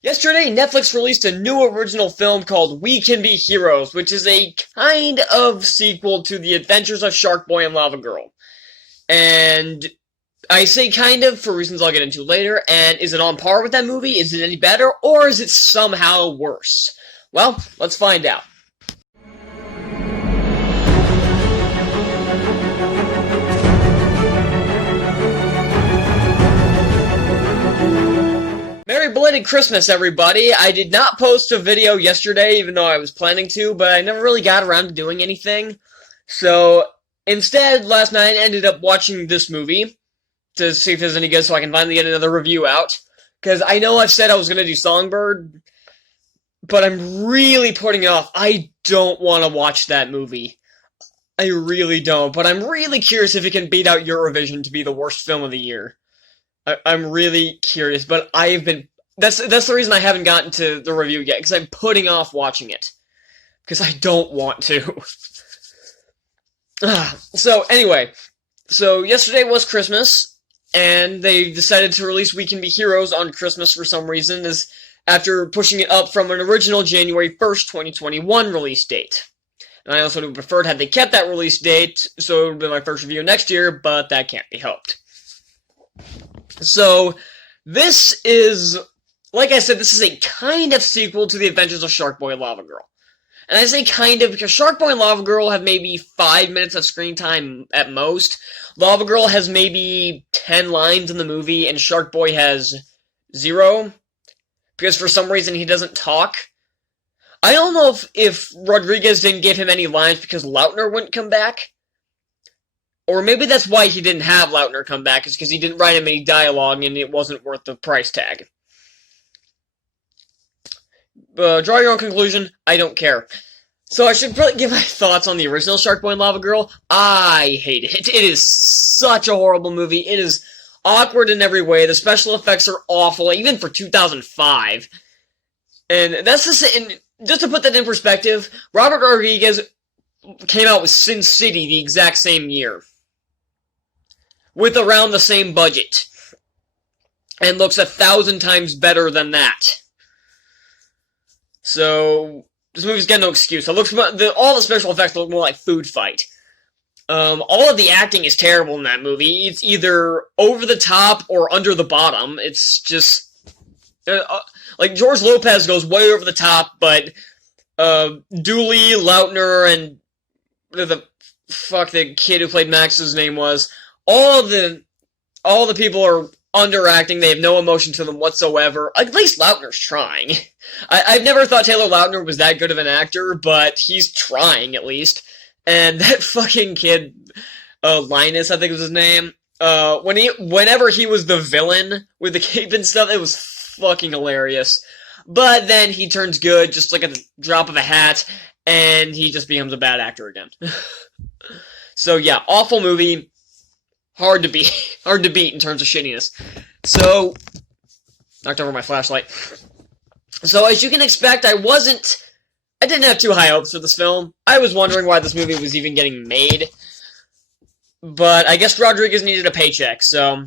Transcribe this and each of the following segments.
Yesterday, Netflix released a new original film called We Can Be Heroes, which is a kind of sequel to The Adventures of Sharkboy and Lavagirl. And I say kind of for reasons I'll get into later, and is it on par with that movie? Is it any better? Or is it somehow worse? Well, let's find out. Merry belated Christmas, everybody! I did not post a video yesterday, even though I was planning to, but I never really got around to doing anything. So, instead, last night I ended up watching this movie to see if there's any good so I can finally get another review out. Because I know I've said I was going to do Songbird, but I'm really putting it off. I don't want to watch that movie. I really don't, but I'm really curious if it can beat out Eurovision to be the worst film of the year. I'm really curious, but I've been... That's the reason I haven't gotten to the review yet, because I'm putting off watching it. Because I don't want to. So, anyway. So, yesterday was Christmas, and they decided to release We Can Be Heroes on Christmas for some reason, after pushing it up from an original January 1st, 2021 release date. And I also would have preferred had they kept that release date, so it would have been my first review next year, but that can't be hoped. So, this is, like I said, this is a kind of sequel to The Adventures of Sharkboy and Lavagirl. And I say kind of because Sharkboy and Lavagirl have maybe 5 minutes of screen time at most. Lavagirl has maybe 10 lines in the movie, and Sharkboy has 0. Because for some reason he doesn't talk. I don't know if Rodriguez didn't give him any lines because Lautner wouldn't come back. Or maybe that's why he didn't have Lautner come back, is because he didn't write him any dialogue and it wasn't worth the price tag. Draw your own conclusion, I don't care. So I should probably give my thoughts on the original Sharkboy and Lavagirl. I hate it. It is such a horrible movie. It is awkward in every way. The special effects are awful, even for 2005. And that's just to put that in perspective, Robert Rodriguez came out with Sin City the exact same year, with around the same budget, and looks 1,000 times better than that. So, this movie's got no excuse. All the special effects look more like Food Fight. All of the acting is terrible in that movie. It's either over the top or under the bottom. It's just... like, George Lopez goes way over the top, but Dooley, Lautner, and the kid who played Max's name was... All the people are underacting. They have no emotion to them whatsoever. At least Lautner's trying. I've never thought Taylor Lautner was that good of an actor, but he's trying, at least. And that fucking kid, Linus, I think was his name, whenever he was the villain with the cape and stuff, it was fucking hilarious. But then he turns good, just like at the drop of a hat, and he just becomes a bad actor again. So yeah, awful movie. Hard to beat in terms of shittiness. So, knocked over my flashlight. So, as you can expect, I didn't have too high hopes for this film. I was wondering why this movie was even getting made. But I guess Rodriguez needed a paycheck, so...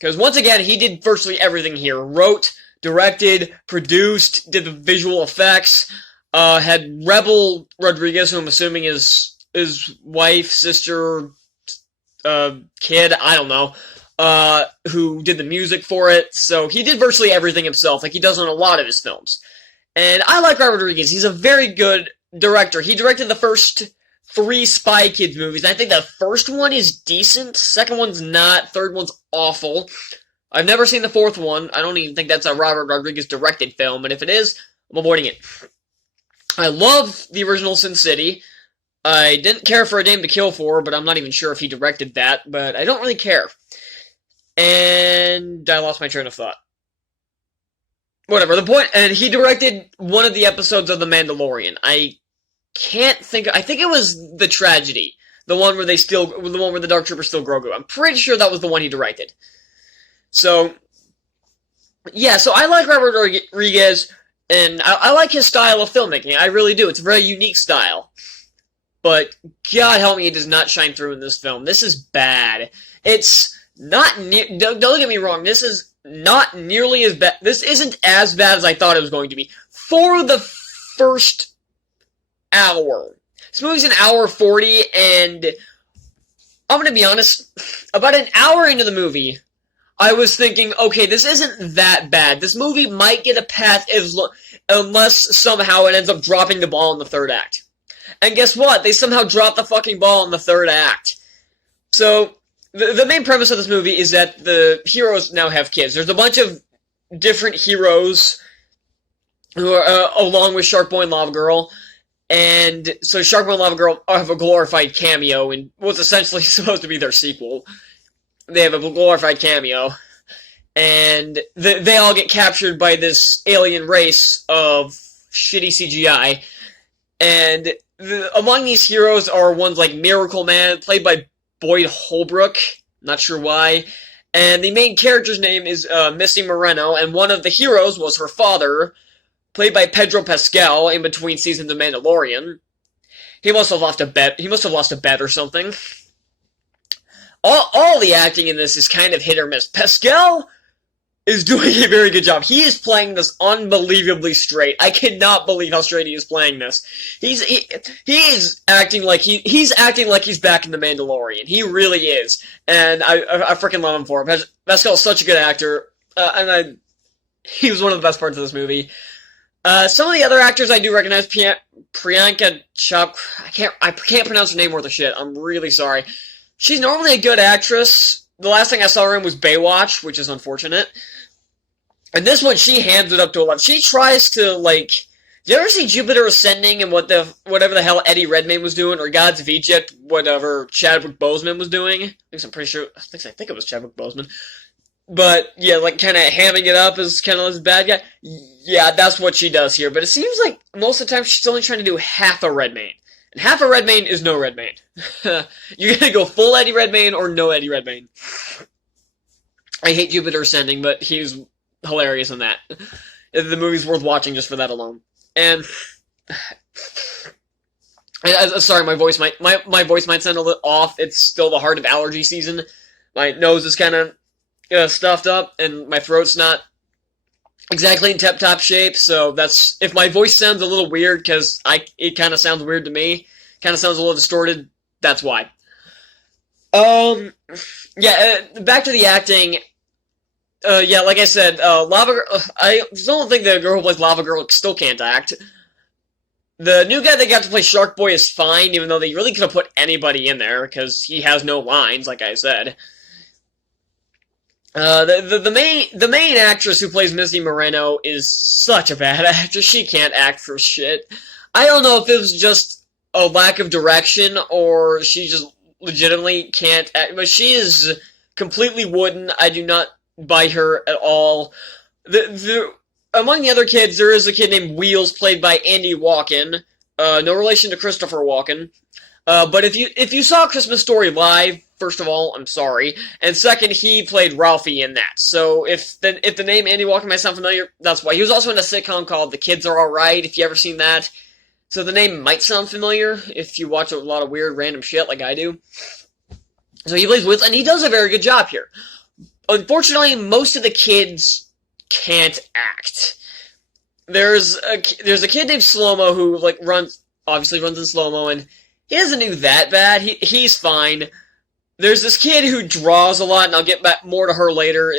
Because once again, he did virtually everything here. Wrote, directed, produced, did the visual effects, had Rebel Rodriguez, who I'm assuming is his wife, sister... kid, I don't know, who did the music for it, so he did virtually everything himself, like he does on a lot of his films. And I like Robert Rodriguez. He's a very good director. He directed the first 3 Spy Kids movies, and I think the first one is decent, second one's not, third one's awful. I've never seen the 4th one. I don't even think that's a Robert Rodriguez directed film, and if it is, I'm avoiding it. I love the original Sin City. I didn't care for A Dame to Kill For, but I'm not even sure if he directed that, but I don't really care. And I lost my train of thought. Whatever, the point, and he directed one of the episodes of The Mandalorian. I think it was The Tragedy. The one where the Dark Troopers steal Grogu. I'm pretty sure that was the one he directed. So, yeah, so I like Robert Rodriguez, and I like his style of filmmaking. I really do. It's a very unique style. But, God help me, it does not shine through in this film. This is bad. It's not don't get me wrong, this is not nearly as bad. This isn't as bad as I thought it was going to be. For the first hour. This movie's an hour 40, and I'm gonna be honest, about an hour into the movie, I was thinking, okay, this isn't that bad. This movie might get a pass unless somehow it ends up dropping the ball in the third act. And guess what? They somehow dropped the fucking ball in the third act. So, the main premise of this movie is that the heroes now have kids. There's a bunch of different heroes who are, along with Sharkboy and Lavagirl. And so Sharkboy and Lavagirl have a glorified cameo in what's essentially supposed to be their sequel. They have a glorified cameo. And they all get captured by this alien race of shitty CGI. And among these heroes are ones like Miracle Man, played by Boyd Holbrook. Not sure why. And the main character's name is Missy Moreno, and one of the heroes was her father, played by Pedro Pascal in between seasons of Mandalorian. He must have lost a bet. He must have lost a bet or something. All the acting in this is kind of hit or miss. Pascal is doing a very good job. He is playing this unbelievably straight. I cannot believe how straight he is playing this. He is acting like he's acting like he's back in the Mandalorian. He really is, and I freaking love him for it. Pascal is such a good actor, and he was one of the best parts of this movie. Some of the other actors I do recognize, Priyanka Chopra. I can't pronounce her name worth a shit. I'm really sorry. She's normally a good actress. The last thing I saw her in was Baywatch, which is unfortunate. And this one, she hands it up to 11. She tries to, like... Did you ever see Jupiter Ascending and whatever the hell Eddie Redmayne was doing? Or God's V-Jet, whatever Chadwick Boseman was doing? I think it was Chadwick Boseman. But, yeah, like, kind of hamming it up as kind of this bad guy. Yeah, that's what she does here. But it seems like most of the time she's only trying to do half a Redmayne. And half a Redmayne is no Redmayne. You're gonna go full Eddie Redmayne or no Eddie Redmayne. I hate Jupiter Ascending, but he's hilarious in that. The movie's worth watching just for that alone. And sorry, my voice might sound a little off. It's still the heart of allergy season. My nose is kind of stuffed up, and my throat's not exactly in tip-top shape, so that's... If my voice sounds a little weird, because it kind of sounds weird to me, kind of sounds a little distorted, that's why. Yeah, back to the acting. Yeah, like I said, Lavagirl... I don't think the girl who plays Lavagirl still can't act. The new guy they got to play Sharkboy is fine, even though they really could have put anybody in there, because he has no lines, like I said. The main actress who plays Missy Moreno is such a bad actress. She can't act for shit. I don't know if it was just a lack of direction or she just legitimately can't act, but she is completely wooden. I do not buy her at all. Among the other kids, there is a kid named Wheels, played by Andy Walken. No relation to Christopher Walken. But if you saw Christmas Story live, first of all, I'm sorry, and second, he played Ralphie in that. So if the name Andy Walken might sound familiar, that's why. He was also in a sitcom called The Kids Are Alright, if you ever seen that. So the name might sound familiar if you watch a lot of weird random shit like I do. So he plays Wheels, and he does a very good job here. Unfortunately, most of the kids can't act. There's a kid named Slow-Mo who obviously runs in slow-mo, and he doesn't do that bad. He's fine. There's this kid who draws a lot, and I'll get back more to her later.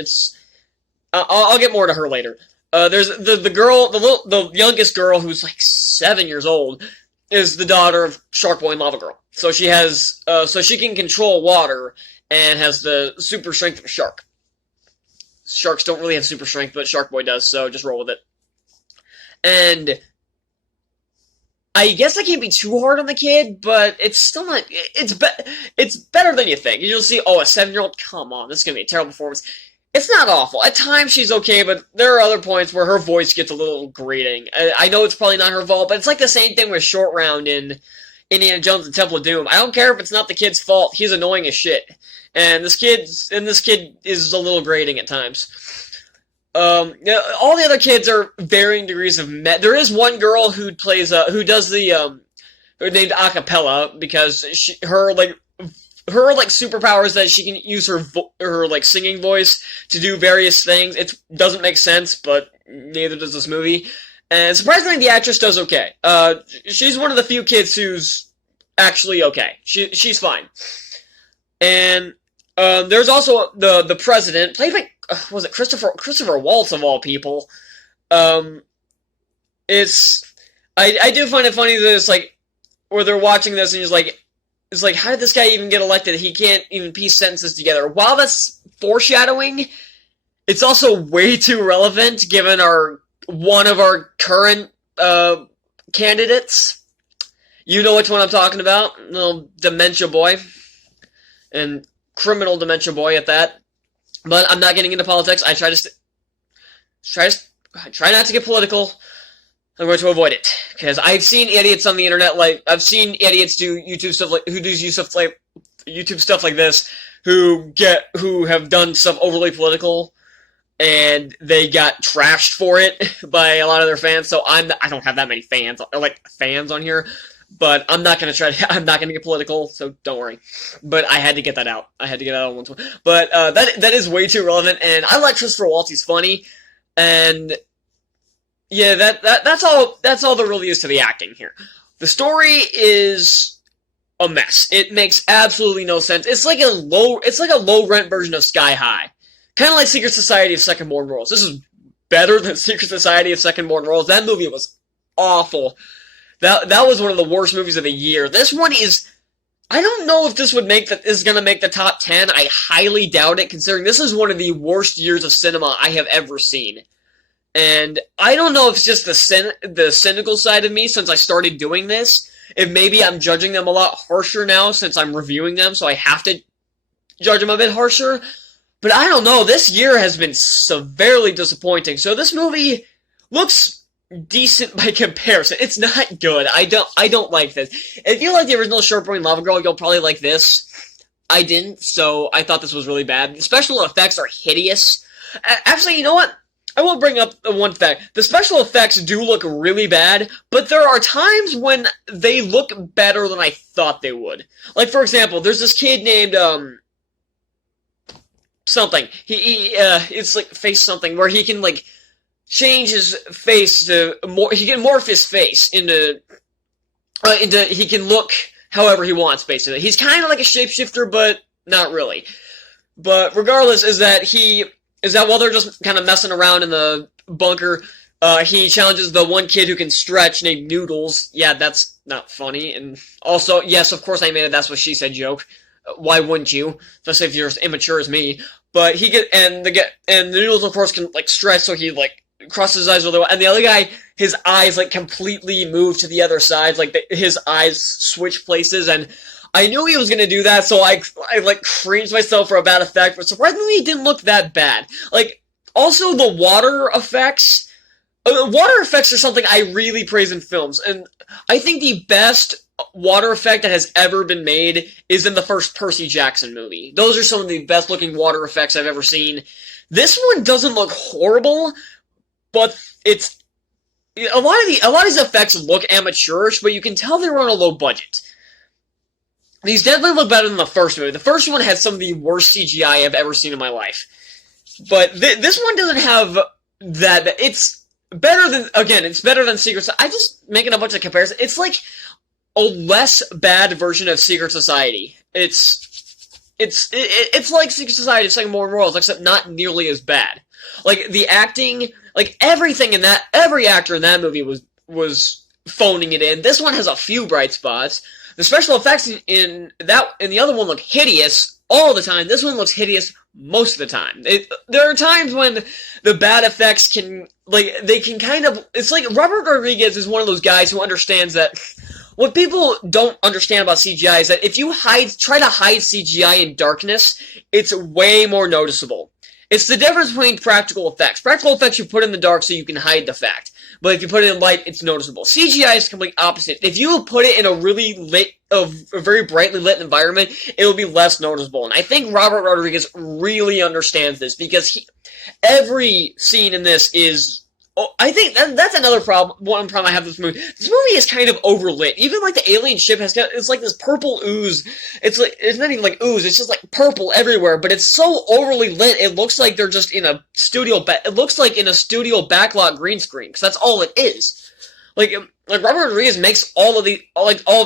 I'll get more to her later. There's the girl, the youngest girl, who's like 7 years old, is the daughter of Sharkboy and Lavagirl. So she has, so she can control water and has the super strength of a shark. Sharks don't really have super strength, but Sharkboy does, so just roll with it. And I guess I can't be too hard on the kid, but it's still not... It's better than you think. You'll see, oh, a 7-year-old? Come on, this is going to be a terrible performance. It's not awful. At times, she's okay, but there are other points where her voice gets a little grating. I know it's probably not her fault, but it's like the same thing with Short Round in Indiana Jones and Temple of Doom. I don't care if it's not the kid's fault. He's annoying as shit. And this kid is a little grating at times. All the other kids are varying degrees of There is one girl who plays, who does the, her named acapella, because her her like superpower is that she can use her like singing voice to do various things. It doesn't make sense, but neither does this movie. And surprisingly, the actress does okay. She's one of the few kids who's actually okay. She's fine. And there's also the president, played by was it Christopher Waltz of all people. It's I do find it funny that it's like where they're watching this and it's like, how did this guy even get elected? He can't even piece sentences together. While that's foreshadowing, it's also way too relevant given one of our current candidates. You know which one I'm talking about. Little dementia boy. And criminal dementia boy at that. But I'm not getting into politics. I try not to get political. I'm going to avoid it because I've seen idiots on the internet. Like I've seen idiots do YouTube stuff YouTube stuff like this, who have done stuff overly political, and they got trashed for it by a lot of their fans. So I don't have that many fans on here, but I'm not gonna get political. So don't worry. But I had to get that out. Once. But that is way too relevant, and I like Christopher Waltz. He's funny, and yeah, that's all there really is to the acting here. The story is a mess. It makes absolutely no sense. It's like a low rent version of Sky High. Kind of like Secret Society of Second Born Worlds. This is better than Secret Society of Second Born Worlds. That movie was awful. That was one of the worst movies of the year. This one is, I don't know if this is going to make the top 10. I highly doubt it, considering this is one of the worst years of cinema I have ever seen. And I don't know if it's just the cynical side of me since I started doing this. If maybe I'm judging them a lot harsher now since I'm reviewing them, so I have to judge them a bit harsher. But I don't know, this year has been severely disappointing. So this movie looks decent by comparison. It's not good. I don't like this. If you like the original Sharkboy and Lavagirl, you'll probably like this. I didn't, so I thought this was really bad. The special effects are hideous. Actually, you know what? I will bring up one fact. The special effects do look really bad, but there are times when they look better than I thought they would. Like, for example, there's this kid named, something. It's like face something, where he can, like, change his face to he can morph his face into he can look however he wants, basically. He's kind of like a shapeshifter, but not really. But regardless, is that while they're just kind of messing around in the bunker, he challenges the one kid who can stretch named Noodles. Yeah, that's not funny. And also, yes, of course I made a "that's what she said" joke. Why wouldn't you? Especially if you're as immature as me. But the Noodles, of course, can, like, stretch, so he, like, crosses his eyes really well. And the other guy, his eyes, like, completely move to the other side. Like, his eyes switch places, and I knew he was going to do that, so I like, cringed myself for a bad effect, but surprisingly, it didn't look that bad. Like, also, the water effects. Water effects are something I really praise in films, and I think the best water effect that has ever been made is in the first Percy Jackson movie. Those are some of the best-looking water effects I've ever seen. This one doesn't look horrible, but it's... A lot of these effects look amateurish, but you can tell they were on a low budget. These definitely look better than the first movie. The first one had some of the worst CGI I've ever seen in my life. But this one doesn't have that. It's better than, again, it's better than Secret Society. I'm just making a bunch of comparisons. It's like a less bad version of Secret Society. It's like Secret Society of Second Born Worlds, except not nearly as bad. Like, the acting, like, every actor in that movie was phoning it in. This one has a few bright spots. The special effects in the other one look hideous all the time. This one looks hideous most of the time. There are times when the bad effects can, like, they can kind of... It's like Robert Rodriguez is one of those guys who understands that... What people don't understand about CGI is that if you try to hide CGI in darkness, it's way more noticeable. It's the difference between practical effects. Practical effects you put in the dark so you can hide the fact. But if you put it in light, it's noticeable. CGI is the complete opposite. If you put it in a very brightly lit environment, it will be less noticeable. And I think Robert Rodriguez really understands this, because every scene in this is Oh, I think that's another problem. One problem I have with this movie. This movie is kind of overlit. Even like the alien ship it's like this purple ooze. It's not even like ooze. It's just like purple everywhere. But it's so overly lit. It looks like they're just in a studio. It looks like in a studio backlot green screen because that's all it is. Like Robert Rodriguez makes all of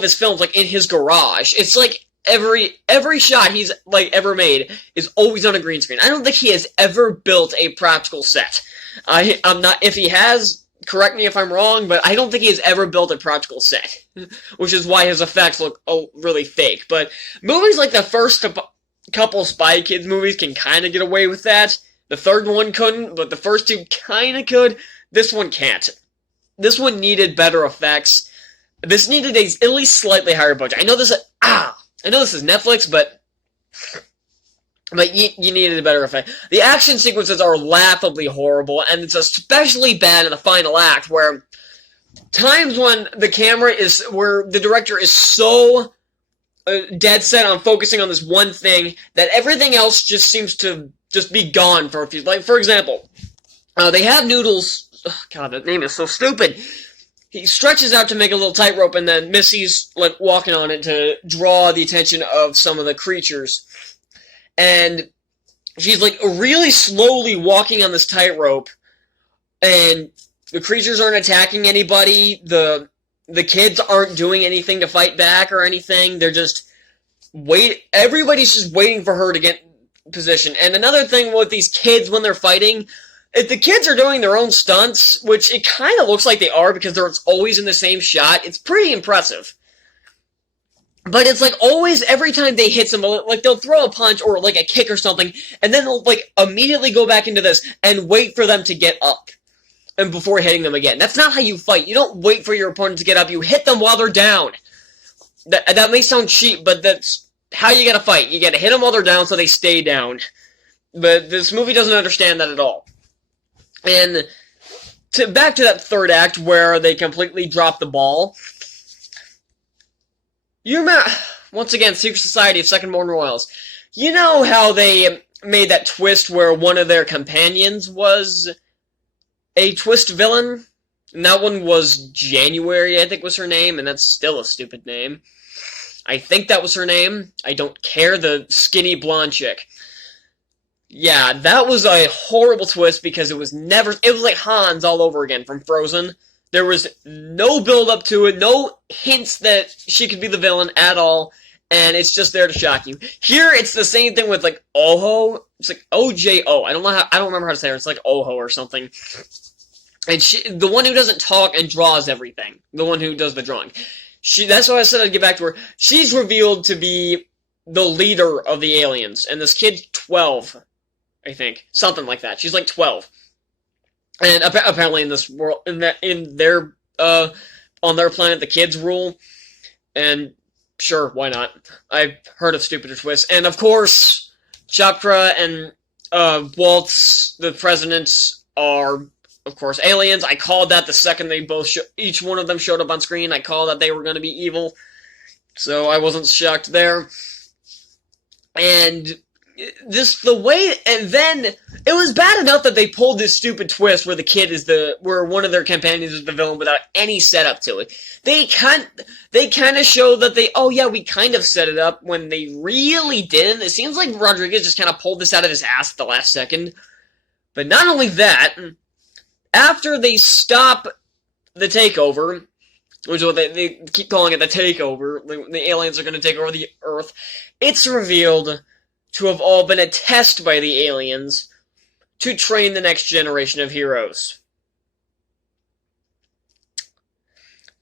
his films like in his garage. It's like every shot he's like ever made is always on a green screen. I don't think he has ever built a practical set. I'm not, if he has, correct me if I'm wrong, but I don't think he has ever built a practical set, which is why his effects look really fake. But movies like the first couple Spy Kids movies can kind of get away with that. The third one couldn't, but the first two kind of could. This one can't. This one needed better effects. This needed at least slightly higher budget. I know this is Netflix, but you needed a better effect. The action sequences are laughably horrible, and it's especially bad in the final act, where times when where the director is so dead set on focusing on this one thing that everything else just seems to just be gone for a few. Like, for example, they have Noodles. Oh, God, that name is so stupid. He stretches out to make a little tightrope, and then Missy's like walking on it to draw the attention of some of the creatures. And she's like really slowly walking on this tightrope, and the creatures aren't attacking anybody. The kids aren't doing anything to fight back or anything. They're just everybody's just waiting for her to get in position. And another thing with these kids when they're fighting, if the kids are doing their own stunts, which it kind of looks like they are because they're always in the same shot, it's pretty impressive. But it's like always, every time they hit someone, like they'll throw a punch or like a kick or something, and then they'll like immediately go back into this and wait for them to get up and before hitting them again. That's not how you fight. You don't wait for your opponent to get up. You hit them while they're down. That may sound cheap, but that's how you gotta fight. You gotta hit them while they're down so they stay down. But this movie doesn't understand that at all. And back to that third act where they completely drop the ball. You remember, once again, Secret Society of Second Born Royals. You know how they made that twist where one of their companions was a twist villain? And that one was January, I think was her name, and that's still a stupid name. I think that was her name. I don't care, the skinny blonde chick. Yeah, that was a horrible twist because it was like Hans all over again from Frozen. There was no build-up to it, no hints that she could be the villain at all, and it's just there to shock you. Here, it's the same thing with, like, Oho. It's like O-J-O. I don't remember how to say her. It's like Oho or something. And the one who doesn't talk and draws everything. The one who does the drawing. That's why I said I'd get back to her. She's revealed to be the leader of the aliens, and this kid's 12, I think. Something like that. She's like 12. And apparently in this world, on their planet, the kids rule. And sure, why not? I've heard of stupider twists. And of course, Chakra and Waltz, the presidents, are, of course, aliens. I called that the second they each one of them showed up on screen. I called that they were going to be evil. So I wasn't shocked there. And and then it was bad enough that they pulled this stupid twist where the kid where one of their companions is the villain without any setup to it. They kind of show that we kind of set it up when they really didn't. It seems like Rodriguez just kind of pulled this out of his ass at the last second. But not only that, after they stop the takeover, which is what they keep calling it, the takeover, the aliens are going to take over the Earth, it's revealed to have all been a test by the aliens to train the next generation of heroes.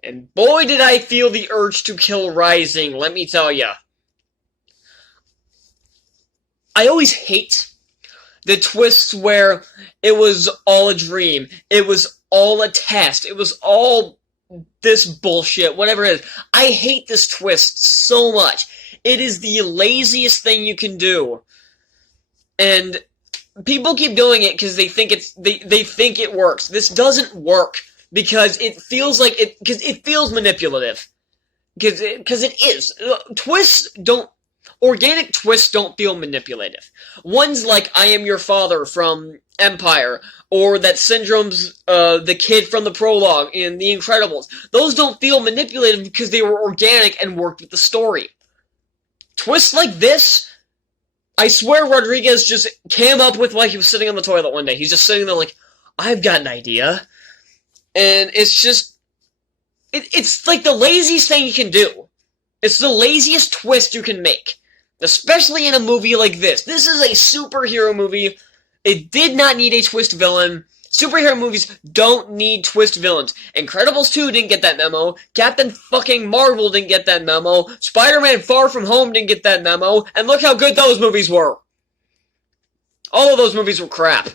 And boy did I feel the urge to kill Rising, let me tell ya. I always hate the twists where it was all a dream, it was all a test, it was all this bullshit, whatever it is. I hate this twist so much. It is the laziest thing you can do. And people keep doing it because they think they think it works. This doesn't work because it feels manipulative. Because it is. Organic twists don't feel manipulative. Ones like I Am Your Father from Empire, or that Syndrome's the kid from the prologue in The Incredibles. Those don't feel manipulated because they were organic and worked with the story. Twists like this, I swear Rodriguez just came up with while he was sitting on the toilet one day. He's just sitting there like, I've got an idea. And it's just, it's like the laziest thing you can do. It's the laziest twist you can make. Especially in a movie like this. This is a superhero movie. It did not need a twist villain. Superhero movies don't need twist villains. Incredibles 2 didn't get that memo. Captain fucking Marvel didn't get that memo. Spider-Man Far From Home didn't get that memo. And look how good those movies were. All of those movies were crap.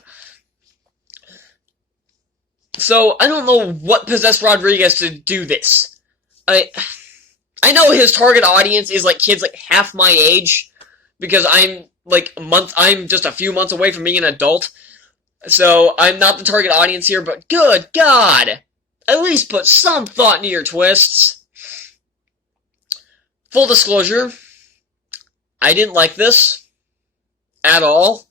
So, I don't know what possessed Rodriguez to do this. I know his target audience is like kids like half my age. Because I'm just a few months away from being an adult. So, I'm not the target audience here, but good God! At least put some thought into your twists. Full disclosure, I didn't like this. At all.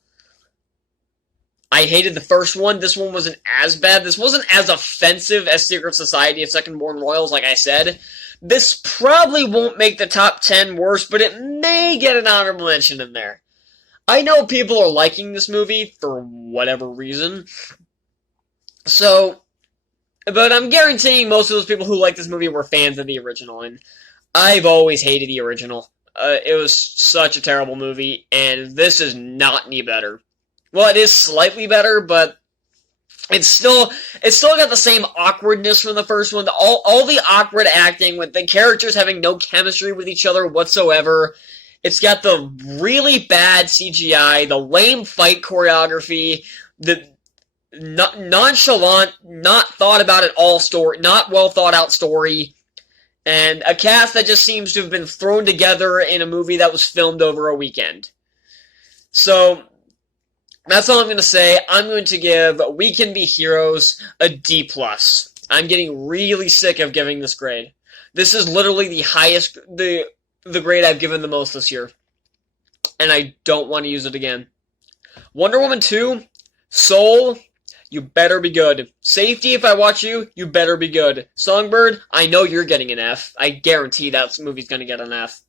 I hated the first one. This one wasn't as bad. This wasn't as offensive as Secret Society of Second Born Royals, like I said. This probably won't make the top 10 worst, but it may get an honorable mention in there. I know people are liking this movie for whatever reason. So, but I'm guaranteeing most of those people who like this movie were fans of the original, and I've always hated the original. It was such a terrible movie, and this is not any better. Well, it is slightly better, but it's still got the same awkwardness from the first one. All the awkward acting with the characters having no chemistry with each other whatsoever. It's got the really bad CGI, the lame fight choreography, the nonchalant, not thought about at all story, not well thought out story, and a cast that just seems to have been thrown together in a movie that was filmed over a weekend. So, that's all I'm going to say. I'm going to give We Can Be Heroes a D+. I'm getting really sick of giving this grade. This is literally the highest, the grade I've given the most this year. And I don't want to use it again. Wonder Woman 2, Soul, you better be good. Safety, if I watch you, you better be good. Songbird, I know you're getting an F. I guarantee that movie's going to get an F.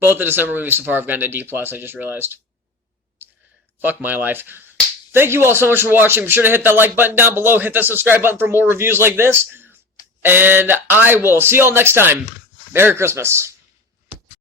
Both the December movies so far have gotten a D+, I just realized. Fuck my life. Thank you all so much for watching. Be sure to hit that like button down below. Hit that subscribe button for more reviews like this. And I will see you all next time. Merry Christmas.